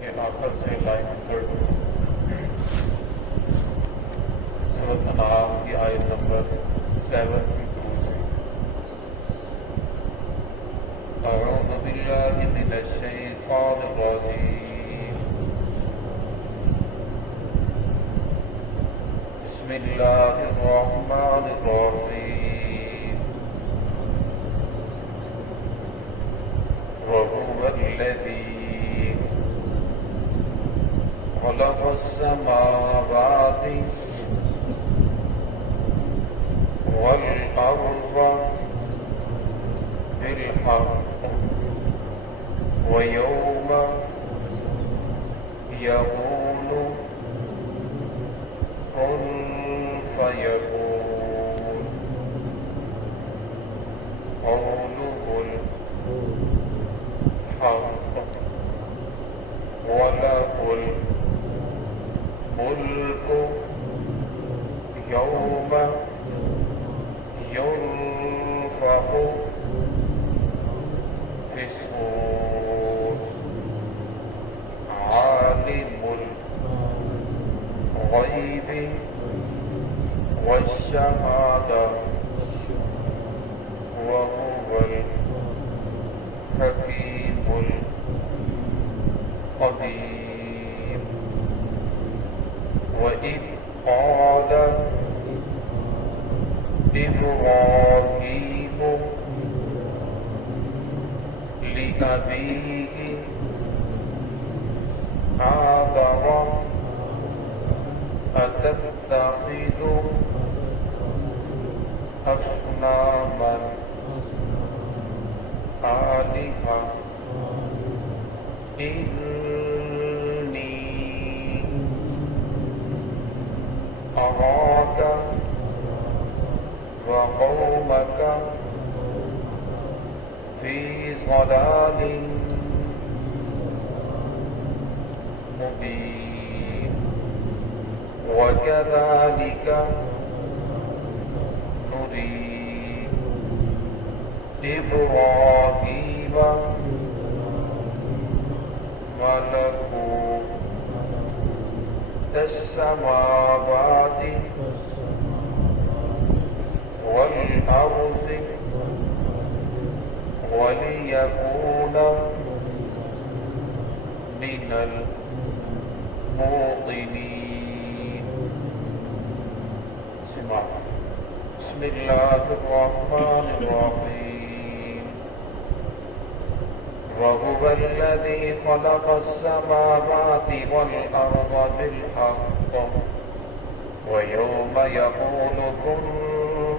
کے آخر سے لائن نمبر سورۃ انعام کی آیت نمبر 72 سے اعوذ باللہ من الشیطان الرجیم بسم اللہ الرحمن الرحیم وهو الذی خلق السماوات والأرض بالحق ويوم يقول كن فيكون قوله الحق وله الملك يوم ينفخ في الصور عالم الغيب والشهادة وهو الحكيم القدير وإذ قال إبراهيم لأبيه آزر أتتخذ أصناما آلهة إني أراك وقومك في ضلال مبين وكذلك نري إبراهيم ملكوت السماوات والأرض وليكون من الموقنين. بسم الله الرحمن الرحيم وهو الذي خلق السماوات والأرض بالحق ويوم يقول كن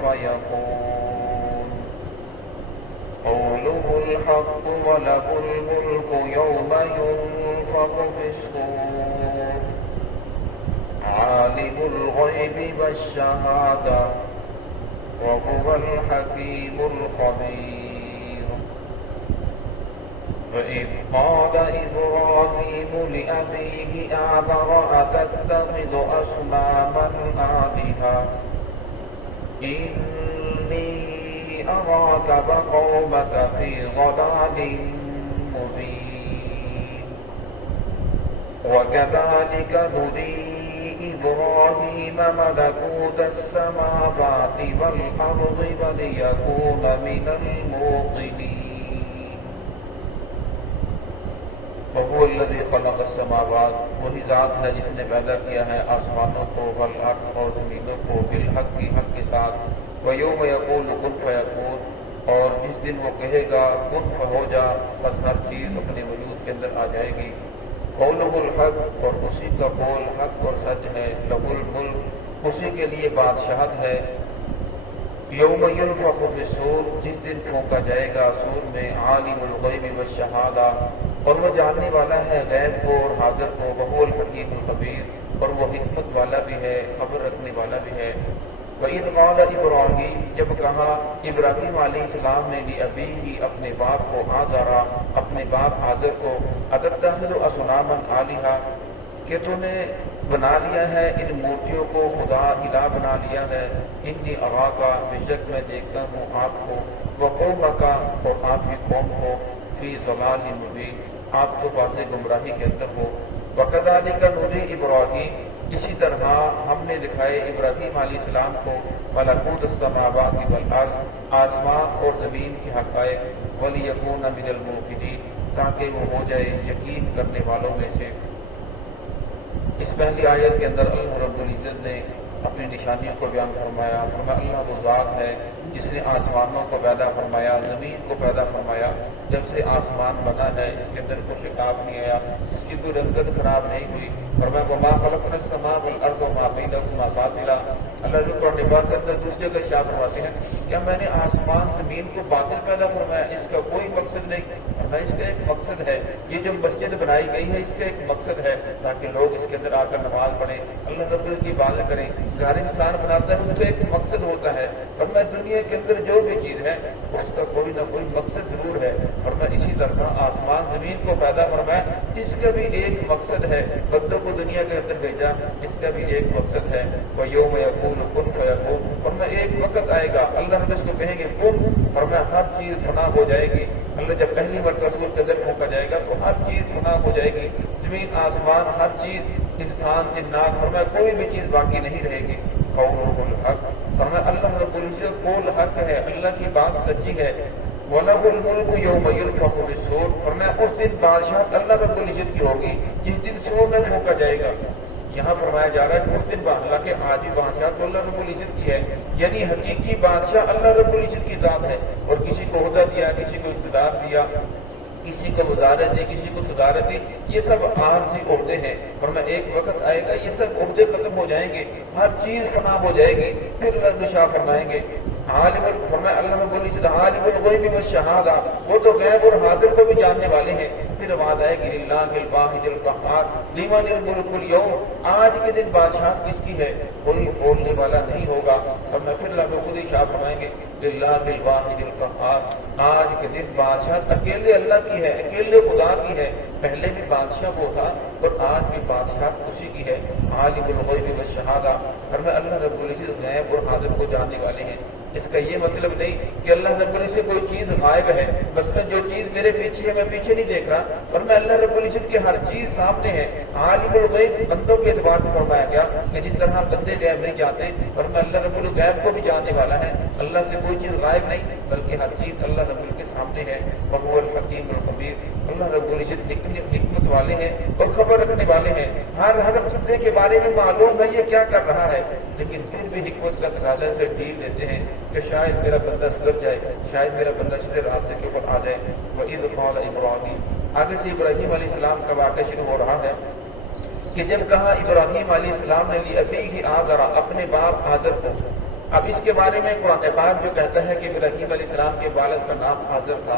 فيكون قوله الحق وله الملك يوم ينفخ في الصور عالم الغيب والشهادة وهو الحكيم الخبير وإذ قال إبراهيم لأبيه آزر أتتخذ أصناما آلهة إني أراك وقومك في ضلال مبين وكذلك نري إبراهيم ملكوت السماوات والأرض وليكون من الموقنين. وهو الذي خلق السماوات وہی ذات ہے جس نے پیدا کیا ہے آسمانوں کو والارض اور زمینوں کو بالحق کی حق کے ساتھ وَيَوْمَ يَقُولُ كُن فَيَكُونُ اور جس دن وہ کہے گا کن ہو جا بس ہر چیز اپنے وجود کے اندر آ جائے گی. قولہ الحق اور اسی کا قول حق اور سچ ہے. لہ الملک اسی کے لیے بادشاہت ہے. یوم ینفخ فی الصور جس دن پھونکا جائے گا صور میں. عالم الغیب والشہادہ اور وہ جاننے والا ہے غیب کو اور حاضر کو. وہو الحکیم الخبیر اور وہ حکمت والا بھی ہے خبر رکھنے والا بھی ہے. وَإِذْ قَالَ إِبْرَاهِيمُ جب کہا ابراہیم علیہ السلام نے لِأَبِيهِ اپنے باپ کو آزر اپنے باپ آزر کو أَتَتَّخِذُ أَصْنَامًا آلِهَةً کہ تو نے بنا لیا ہے ان مورتیوں کو خدا الہ بنا لیا ہے. انی اراکا بے شک میں دیکھتا ہوں آپ کو وقومکا اور آپ کی قوم کو فی ضلال مبین آپ تو واضح گمراہی کے اندر ہو۔ وَكَذَلِكَ نُرِي إِبْرَاهِيمَ، اسی طرح ہم نے دکھائے ابراہیم علیہ السلام کو ملکوت السماوات والارض، آسمان اور زمین کے حقائق، وَلِيَكُونَ مِنَ الْمُوقِنِينَ، تاکہ وہ ہو جائے یقین کرنے والوں میں سے۔ اس پہلی آیت کے اندر اللہ رب العزت نے اپنی نشانیوں کو بیان فرمایا۔ اللہ وہ ذات ہے جس نے آسمانوں کو پیدا فرمایا، زمین کو پیدا فرمایا۔ جب سے آسمان بنا ہے اس کے اندر کوئی شکاف نہیں آیا، اس کی کوئی رنگت خراب نہیں ہوئی۔ فرمایا وَمَا خَلَقْنَا السَّمَاءَ وَالْأَرْضَ وَمَا بَيْنَهُمَا باطِلًا۔ اللہ جو قرآن پاک کے اندر دوسری جگہ ارشاد فرماتے ہیں کیا میں نے آسمان زمین کو باطل پیدا فرمایا؟ اس کا کوئی مقصد نہیں۔ فرمایا اس کا ایک مقصد ہے، یہ جو مسجد بنائی گئی ہے اس کا ایک مقصد ہے تاکہ لوگ اس کے اندر آ کر نماز پڑھیں، اللہ رب العزت کی عبادت کریں۔ ہر انسان بناتا ہے اس کا ایک مقصد ہوتا ہے، فرمایا دنیا کے اندر جو بھی چیز ہے اس کا کوئی نہ کوئی مقصد ضرور ہے۔ فرمایا اسی طرح آسمان زمین کو پیدا فرمایا، اس کا بھی ایک مقصد ہے۔ بندوں کو دنیا کے اندر بھیجا، اس کا بھی ایک مقصد ہے۔ وَيَوْمَ يَقُولُ كُن فَيَكُونُ، فرمایا ایک وقت آئے گا اللہ رب اس کو کہیں گے کن، فرمایا ہر چیز فنا ہو جائے گی۔ اللہ جب پہلی مرتبہ سورج کے اندر پھونکا جائے گا تو ہر چیز فنا ہو جائے گی، زمین آسمان ہر چیز، انسان جنات، فرمایا کوئی بھی چیز باقی نہیں رہے گی۔ قولہ الحق، فرمایا اللہ رب العزت قول حق ہے، اللہ کی بات سچی ہے۔ وَلَهُ الْمُلْكُ يَوْمَ يُنفَخُ فِي الصُّورِ، فرمایا اس دن بادشاہت اللہ رب العزت کی ہوگی جس دن سور میں پھونکا جائے گا۔ یہاں فرمایا جا رہا ہے کہ اس دن حالانکہ آج بھی بادشاہت اللہ رب العزت کی ہے، یعنی حقیقی بادشاہ اللہ رب العزت کی ذات ہے، اور کسی کو عہدہ دیا، کسی کو اقتدار دیا، کسی کو وزارت دی، کسی کو صدارت دی، یہ سب عارضی عہدے ہیں۔ فرمایا ایک وقت آئے گا یہ سب عہدے ختم ہو جائیں گے، ہر چیز فنا ہو جائے گی، پھر اللہ شاہ فرمائیں گے فرمایا اللہ میں بولی سے عالم الغیب والشہادہ، وہ تو غیب اور حاضر کو بھی جاننے والے ہیں۔ پھر آواز آئے گی للہ الواحد القہار لمن الملک اليوم، آج کے دن بادشاہت کس کی ہے؟ کوئی بولنے والا نہیں ہوگا۔ فرمایا پھر اللہ خود ہی شاہ فرمائیں گے للہ الواحد القہار، آج کے دن بادشاہت اکیلے اللہ کی ہے، اکیلے خدا کی ہے۔ پہلے بھی بادشاہ وہ تھا اور آج بھی بادشاہت اسی کی ہے۔ عالم الغیب والشہادہ، فرمایا اللہ رب العزت غیب اور حاضر کو جاننے والے ہیں۔ اس کا یہ مطلب نہیں کہ اللہ رب العزت سے کوئی چیز غائب ہے، مثلا جو چیز میرے پیچھے ہے میں پیچھے نہیں دیکھ رہا، اور میں اللہ رب العزت کی ہر چیز سامنے ہے۔ عالم الغیب بندوں کے اعتبار سے فرمایا گیا کہ جس طرح بندے غیب نہیں جانتے، اور میں اللہ رب العزت غیب کو بھی جاننے والا ہے۔ اللہ سے کوئی چیز غائب نہیں بلکہ ہر چیز اللہ رب العزت کے سامنے ہے۔ وهو الحکیم الخبیر، اللہ رب العزت حکمت والے ہیں اور خبر رکھنے والے ہیں، ہر بندے کے بارے میں معلوم ہے یہ کیا کر رہا ہے، لیکن پھر بھی حکمت کا تقاضا سے ڈھیل دیتے ہیں کہ شاید میرا بندہ سدھر جائے، شاید میرا بندہ سیدھے راستے کے اوپر آ جائے۔ وَإِذْ قَالَ إِبْرَاهِيمُ، آگے سے ابراہیم علیہ السلام کا واقعہ شروع ہو رہا ہے کہ جب کہا ابراہیم علیہ السلام نے لِأَبِيهِ آزَرَ، اپنے باپ آزر کو۔ اب اس کے بارے میں قرآن پاک جو کہتا ہے کہ ابراہیم علیہ السلام کے والد کا نام آزر تھا،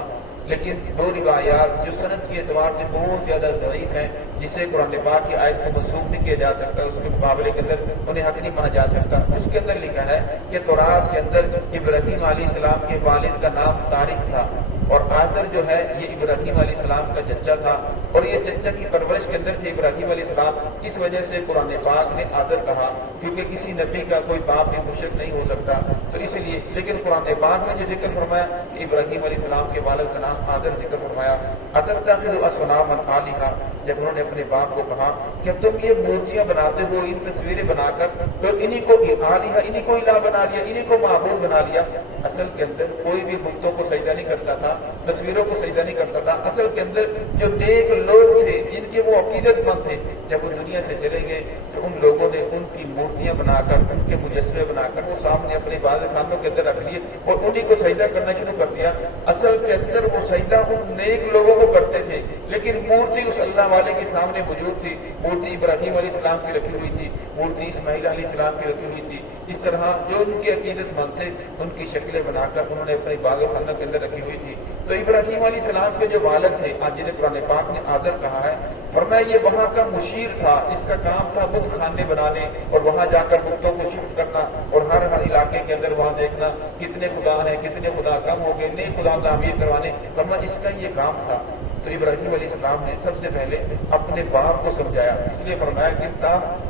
لیکن دو روایات جو سند کے اعتبار سے بہت زیادہ ضعیف ہیں، جسے قرآن پاک کی آیت کو منسوخ نہیں کیا جا سکتا، اس کے مقابلے کے اندر انہیں حق نہیں مانا جا سکتا۔ اس کے اندر لکھا ہے کہ تورات کے اندر ابراہیم علیہ السلام کے والد کا نام طارق تھا، اور آزر جو ہے یہ ابراہیم علیہ السلام کا چچا تھا، اور یہ چچا کی پرورش کے اندر تھے ابراہیم علیہ السلام۔ اس وجہ سے قرآن پاک نے آزر کہا، کیونکہ کسی نبی کا کوئی باپ بھی مشرک نہیں ہو سکتا، تو اس لیے۔ لیکن قرآن پاک نے جو ذکر فرمایا کہ ابراہیم علیہ السلام کے والد کا نام آزر ذکر فرمایا۔ اتتخذ اصناما آلہۃ، جب انہوں نے اپنے باپ کو کہا کہ تم یہ مورتیاں بناتے ہو، ان تصویریں بنا کر، تو انہی کو آلہہ، انہی کو الہ بنا لیا، انہی کو معبود بنا لیا۔ اصل کے اندر کوئی بھی بتوں کو سجدہ نہیں کرتا تھا، تصویروں کو سجدہ نہیں کرتا تھا۔ اصل کے اندر جو نیک لوگ تھے جن کے وہ عقیدت مند تھے، جب وہ دنیا سے چلے گئے تو ان لوگوں نے ان کی مورتیاں بنا کر، ان کے مجسمے بنا کر وہ سامنے اپنے عبادت خانوں کے اندر رکھ لیے اور انہی کو سجدہ کرنا شروع کر دیا۔ اصل کے اندر وہ سجدہ ان نیک لوگوں کو کرتے تھے، لیکن مورتی اس اللہ والے کے سامنے موجود تھی۔ مورتی ابراہیم علیہ السلام کی رکھی ہوئی تھی، مورتی اسماعیل علیہ السلام کی رکھی ہوئی تھی۔ اس طرح جو ان کی عقیدت مند تھے ان کی شکلیں بنا کر انہوں نے اپنے عبادت خانوں کے اندر رکھی ہوئی تھی۔ تو ابراہیم علیہ السلام کے جو والد تھے، آج جنہیں قرآن پاک نے آزر کہا ہے، فرمایا یہ وہاں کا مشیر تھا، اس کا کام تھا بت خانے بنانے اور وہاں جا کر بتوں کو شفٹ کرنا، اور ہر علاقے کے اندر وہاں دیکھنا کتنے خدا ہیں، کتنے خدا کم ہو گئے، نئے خدا تعمیر کروانے، فرمایا اس کا یہ کام تھا۔ تو ابراہیم علیہ السلام نے سب سے پہلے اپنے باپ کو سمجھایا، اس لیے فرمایا کہ انسان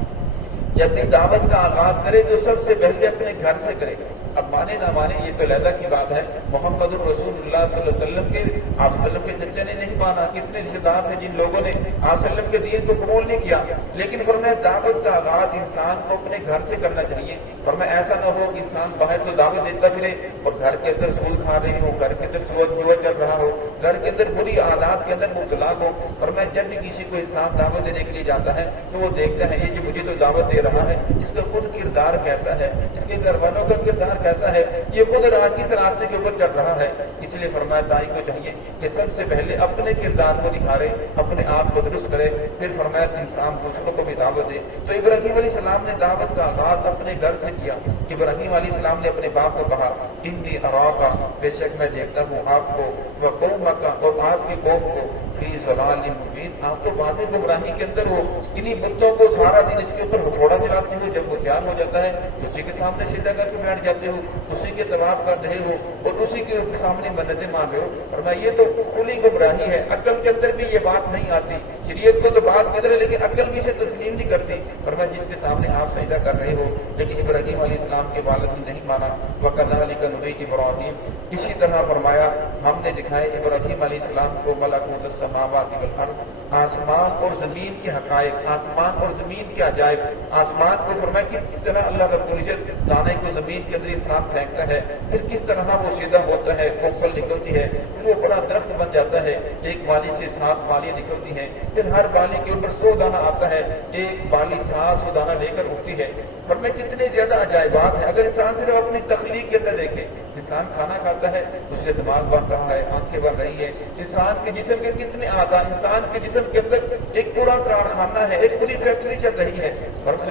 جب بھی دعوت کا آغاز کرے تو سب سے پہلے اپنے گھر سے کرے، اب مانے نہ مانے یہ تو علیحدہ کی بات ہے، محمد الرسول اللہ صلی اللہ علیہ وسلم کے آپ صلی اللہ علیہ وسلم کے چچے نے نہیں مانا، کتنے رشتے دار ہیں جن لوگوں نے آپ صلی اللہ علیہ وسلم کے دین کو قبول نہیں کیا، لیکن فرمایا دعوت کا آغاز انسان کو اپنے گھر سے کرنا چاہیے۔ فرمایا ایسا نہ ہو کہ انسان باہر تو دعوت دیتا پھرے اور گھر کے اندر سود کھا رہی ہو، گھر کے اندر جوا چل رہا ہو، گھر کے اندر بری عادات کے اندر مبتلا ہو۔ فرمایا جب بھی کسی کو انسان دعوت دینے کے لیے جاتا ہے تو وہ دیکھتا ہے یہ جو مجھے تو دعوت دے رہا ہے اس کا خود کردار کیسا ہے، اس کے گھر والوں کا کردار کیسا ہے، یہ خود راہ کس راستے کے اوپر چل رہا ہے۔ اس لیے فرمایا دائی کو چاہیے کہ سب سے پہلے اپنے کردار کو نکھارے، اپنے آپ کو درست کرے، پھر فرمایا انسان دوسروں کو بھی دعوت دے۔ تو ابراہیم علیہ السلام نے دعوت کا آغاز اپنے گھر سے کیا۔ ابراہیم علیہ السلام نے اپنے باپ کو کہا انی اراک، بے شک میں دیکھتا ہوں آپ کو، وقومک اور آپ کی قوم کو، فی ضلال مبین، آپ تو واضح گمراہی کے اندر ہو۔ انہی بتوں کو سارا دن اس کے اوپر ہتھوڑا چلاتے ہو، جب وہ تیار ہو جاتا ہے اسی کے سامنے سیدھا کر کے بیٹھ جاتے ہو، اسی کے طواف کر رہے ہو اور اسی کے سامنے منتیں مانگ رہے ہو۔ اور میں یہ تو کھلی گمراہی ہے، عقل کے اندر بھی یہ بات نہیں آتی، شریعت کو تو بات کہہ رہے لیکن عقل بھی اسے تسلیم نہیں کرتی۔ اور میں جس کے سامنے آپ سجدہ کر رہے ہو، لیکن ابراہیم علیہ السلام کے والد نے نہیں مانا۔ وَكَذَلِكَ نُرِي إِبْرَاهِيمَ، اسی طرح فرمایا ہم نے دکھائے ابراہیم علیہ السلام کو ملکوت السماوات والارض، آسمان اور زمین کے حقائق، آسمان اور زمین کے عجائب۔ آسمان کو فرمایا کس طرح اللہ رب العزت دانے کو زمین کے اندر انسان پھینکتا ہے، پھر کس طرح وہ سیدھا ہوتا ہے، پھل نکلتی ہے، پھر وہ بڑا درخت بن جاتا ہے، ایک بالی سے 7 بالیاں نکلتی ہیں، پھر ہر بالی کے اوپر 100 دانہ آتا ہے، ایک بالی 700 دانہ لے کر اٹھتی ہے۔ فرمایا کتنے زیادہ عجائبات ہیں، اگر انسان صرف اپنی تخلیق کے اندر دیکھے، انسان کھانا کھاتا ہے، اس سے دماغ بن رہا ہے، آنکھیں بن رہی ہے، انسان کے جسم کے کتنے اعضاء، انسان کے جسم کے اندر ایک پورا کارخانہ ہے، ایک پوری فیکٹری چل رہی ہے،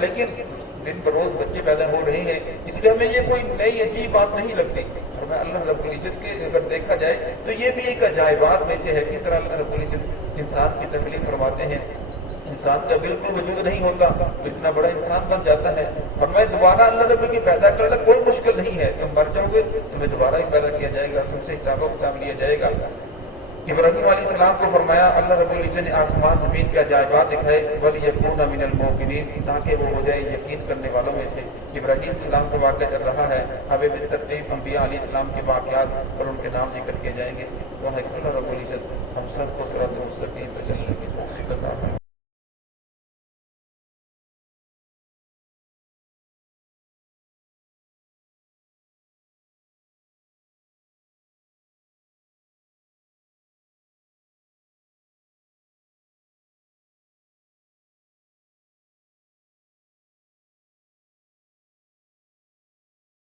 لیکن دن بروز بچے پیدا ہو رہے ہیں، اس لیے ہمیں یہ کوئی نئی عجیب بات نہیں لگتی۔ اور میں اللہ رب العزت کے اگر دیکھا جائے تو یہ بھی ایک عجائبات میں سے ہے، کس طرح اللہ رب العزت انسان کی تکلیف فرماتے ہیں، انسان کا بالکل وجود نہیں ہوتا تو اتنا بڑا انسان بن جاتا ہے۔ اور میں دوبارہ اللہ رب کی پیدا کرنا کوئی مشکل نہیں ہے، تم مر جاؤ گے تمہیں دوبارہ ہی پیدا کیا جائے گا، تم سے حساب و کتاب لیا جائے گا۔ ابراہیم علیہ السلام کو فرمایا اللہ رب العزت نے آسمان زمین کے عجائبات دکھائے، وَلِيَكُونَ مِنَ الْمُوقِنِينَ، تاکہ وہ ہو جائے یقین کرنے والوں میں سے۔ ابراہیم علیہ السلام کا واقعہ چل رہا ہے، اب بالترتیب انبیاء علیہ السلام کے واقعات اور ان کے نام ذکر کیے جائیں گے۔ اللہ رب العزت ہم سب کو صراط مستقیم پر چلنے کی توفیق عطا فرمائے۔